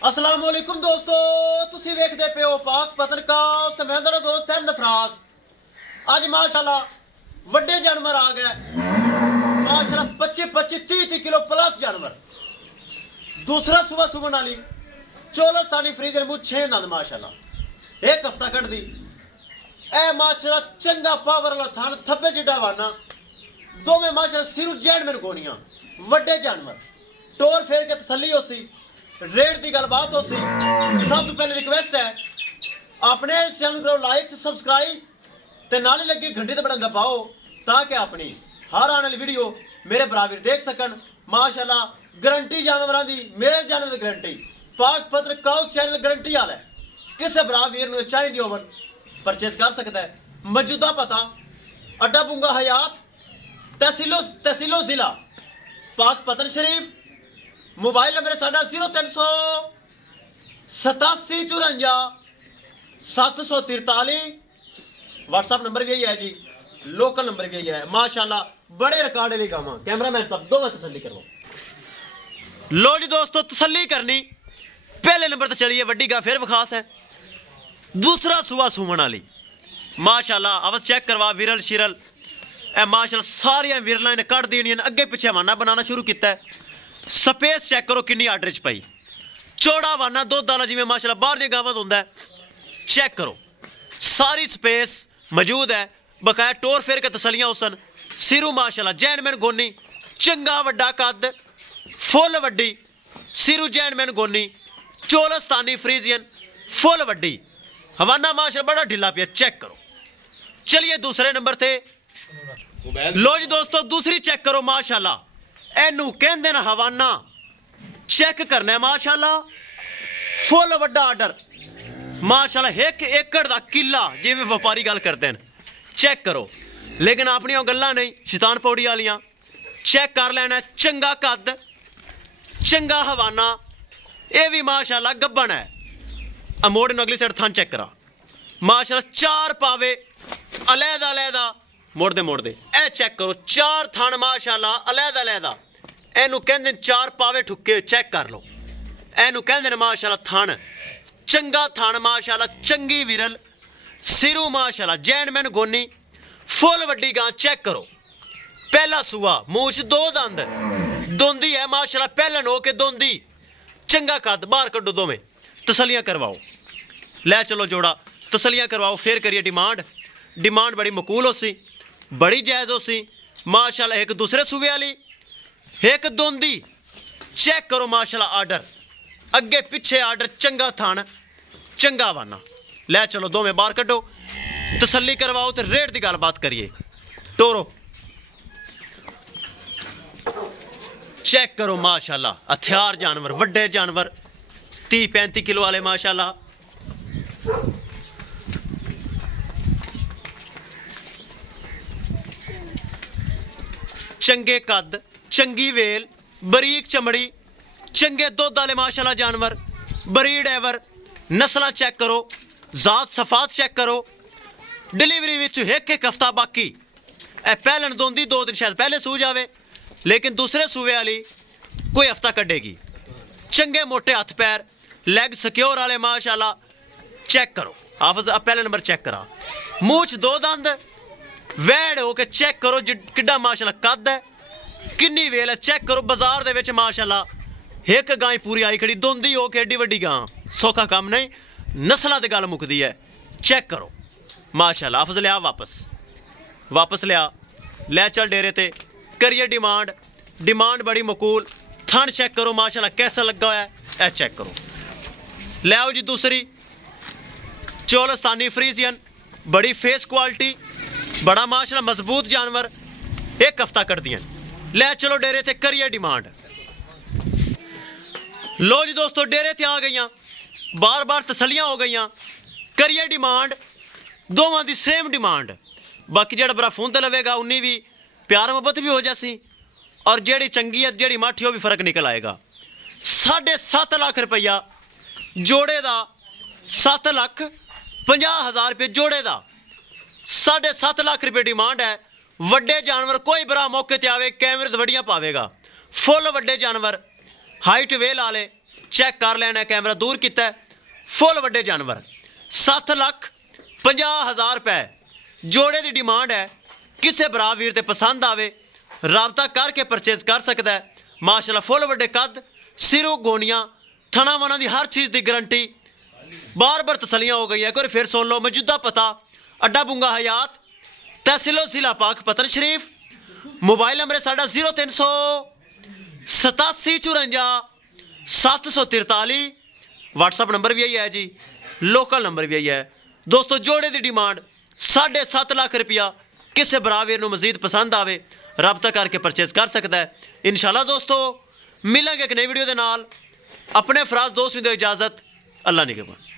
अस्सलाम वालेकुम दोस्तों, तुसी वेखदे पे हो पाक पत्रकार ते मैं तेरा दोस्त है नफराज। अज माशाल्लाह वड्डे जानवर आ गए, माशाल्लाह 25-30 किलो प्लस जानवर। दूसरा सुबह सुबह नाली चोलस्तानी फ्रीजर मुझ 6 दंद माशाल्लाह एक हफ्ता कट दी ए माशाल्लाह चंगा पावर वाला थान थप्पे जिड्डा वाना दो में माशाल्लाह सिरू जैंडमैन गोनियां वड्डे जानवर टोर फेर के तसल्ली होसी रेट की गलबात हो सी। सब तो पहले रिक्वेस्ट है अपने चैनल करो लाइक सब्सक्राइब ते नाले लगी घंटी ते बटन दबाओ ताकि अपनी हर आने वाली वीडियो मेरे बराबर देख सकन। माशाल्लाह गारंटी जानवरों की मेरे जानवर की गारंटी पाक पत्र काउ चैनल गारंटी वाला है। किसी भरा वीर ने चाहिए ओवन परचेज कर सकता है। मौजूदा पता अड्डा बुंगा हयात तहसीलो जिला पाक पत्र शरीफ। मोबाइल नंबर साडा 0300 87 54 743। व्हाट्सएप नंबर भी यही है जी, लोकल नंबर भी यही है। माशाल्लाह बड़े रिकॉर्ड वाली गावां कैमरामैन सब दो में तसल्ली करो। लो जी दोस्तों तसल्ली करनी पहले नंबर तो चलिए वड्डी गा फिर विखास है। दूसरा सुबह सुमन वाली माशाल्लाह अब चेक करवा विरल शिरल ए माशाल्लाह सारिया विरल ने कट देनियां अगे पिछे वाना बनाना शुरू किया है। स्पेस चेक करो किन्नी आर्डर च पई चौड़ा वाना दुध वाला जिवें माशाल्लाह बाहर दी गावां होंदा है। चेक करो सारी स्पेस मौजूद है बकाया टोर फेर के तसलियां उसन सिरू माशाल्लाह जैनमैन गोनी चंगा वड्डा कद फुल वड्डी सिरू जैनमैन गोनी चोलस्तानी फ्रीजियन फुल वड्डी हवाना माशाल्लाह बड़ा ढिला पिया। चेक करो चलिए दूसरे नंबर थे लो जी दोस्तों दूसरी चेक करो माशाल्लाह एनू कहंदे न हवाना चेक करना है माशाल्लाह फुल वड्डा आर्डर माशाल्लाह एक एकड़ दा किला जिवें व्यापारी गल करते हैं। चेक करो लेकिन अपनी गल्लां नहीं शैतान पौड़ी वालियां। चेक कर लेना चंगा कद चंगा हवाना ये भी माशाल्लाह गब्बन है। अमोड़ अगली साइड थान चेक करा माशाल्लाह चार पावे अलहदा अलहदा मोड़ते ए चेक करो चार थान माशाल्लाह अलहदा अलहदा एनू कहंदे चार पावे ठुके। चेक कर लो एनू कहंदे माशाल्लाह थान चंगा थान माशाल्लाह चंगी विरल सिरू माशाल्लाह जैनमैन गोनी फुल वड्डी गां। चेक करो पहला सुआ मूछ दो दंद दोंदी है माशाल्लाह पहलन हो के दोंदी चंगा कद बाहर कड्डो दो में तसलियां करवाओ लै चलो जोड़ा तसलियां करवाओ फिर करिए डिमांड बड़ी मकूल हो सी बड़ी जायज़ हो सी माशाल्लाह एक दूसरे सूबे वाली एक दोंदी। चेक करो माशाल्लाह आर्डर अगे पिछे आर्डर चंगा थान चंगा वाना लै चलो दो में बाहर कड्डो तसल्ली करवाओ तो रेट की गलबात करिए टोरो। चेक करो माशाल्लाह हथियार जानवर वड्डे जानवर 30-35 किलो वाले माशाल्लाह। चंगे कद चंगी वेल बरीक चमड़ी चंगे दुध वाले माशाल्लाह जानवर बरीड एवर नस्ल चेक करो जात सफात चेक करो। डिलीवरी विच एक हफ्ता बाकी ए पहलन दोंदी 2 दिन शायद पहले सू जावे लेकिन दूसरे सूबे वाली कोई हफ्ता कटेगी। चंगे मोटे हथ पैर लैग सिक्योर वाले माशाल्लाह। चेक करो हाफिज पहले नंबर चेक करा मूछ 2 दंद वैड़ हो के चेक करो किड्डा माशाल्लाह कद है किन्नी वेल है। चेक करो बाजार दे विच माशाल्लाह एक गाय पूरी आई खड़ी दोंदी हो के एडी वड्डी गां सौखा काम नहीं नस्लां ते गल मुकदी है। चेक करो माशाल्लाह हाफिज लिया वापस लिया लै चल डेरे ते करिए डिमांड बड़ी मकूल। थन चेक करो माशाल्लाह कैसा लगा हुआ है ए चेक करो ले आओ जी दूसरी चोलस्तानी फ्रीजियन बड़ी फेस क्वालिटी बड़ा माशाल्लाह मजबूत जानवर एक हफ्ता कट दियां ले चलो डेरे ते करिए डिमांड। लो जी दोस्तों डेरे ते आ गई बार बार तसलियां हो गई करिए डिमांड दोवां दी सेम डिमांड। बाकी जेड़ा बरा फोन ते लवेगा उन्नी भी प्यार मोहब्बत भी हो जासी और जेड़ी चंगी है जेड़ी माठी हो भी फर्क निकल आएगा। 7.5 लाख रुपया जोड़े का 7,50,000 रुपये जोड़े का 7.5 लाख रुपये डिमांड है। वड्डे जानवर कोई बरा मौके ते आवे कैमरे वड्डियां पावेगा फुल वड्डे जानवर हाइट वेल वाले ਚੈੱਕ ਕਰ ਲੈਣਾ, ਕੈਮਰਾ ਦੂਰ ਕੀਤਾ, ਫੁੱਲ ਵੱਡੇ ਜਾਨਵਰ 7,50,000 ਰੁਪਏ ਜੋੜੇ ਦੀ ਡਿਮਾਂਡ ਹੈ। ਕਿਸੇ ਭਰਾ ਵੀਰ ਤੇ ਪਸੰਦ ਆਵੇ ਰਾਬਤਾ ਕਰਕੇ ਪਰਚੇਜ਼ ਕਰ ਸਕਦਾ ਹੈ। ਮਾਸ਼ਾਅੱਲਾ ਫੁੱਲ ਵੱਡੇ ਕੱਦ, ਸਿਰੋਂ ਗੋਨੀਆਂ, ਥਣਾ ਵਣਾ ਦੀ ਹਰ ਚੀਜ਼ ਦੀ ਗਰੰਟੀ। ਬਾਰ-ਬਾਰ ਤਸੱਲੀਆਂ ਹੋ ਗਈਆਂ, ਇੱਕ ਵਾਰ ਫਿਰ ਸੁਣ ਲਓ। ਮੌਜੂਦਾ ਪਤਾ ਅੱਡਾ ਬੁੰਗਾ ਹਯਾਤ, ਤਹਿਸੀਲ ਜ਼ਿਲ੍ਹਾ ਪਾਕਪਤਨ ਸ਼ਰੀਫ। मोबाइल नंबर है साढ़ा 038754 व्हाट्सअप नंबर भी यही है जी, लोकल नंबर भी यही है। दोस्तों जोड़े की डिमांड 7.5 लाख रुपया। किसी बरावीर को मजीद पसंद आवे रबता करके परचेज कर सकता है। इंशाल्लाह दोस्तों मिलेंगे एक नई वीडियो के नाल। अपने फराज दोस्त भी दो इजाज़त, अल्लाह निगहबान।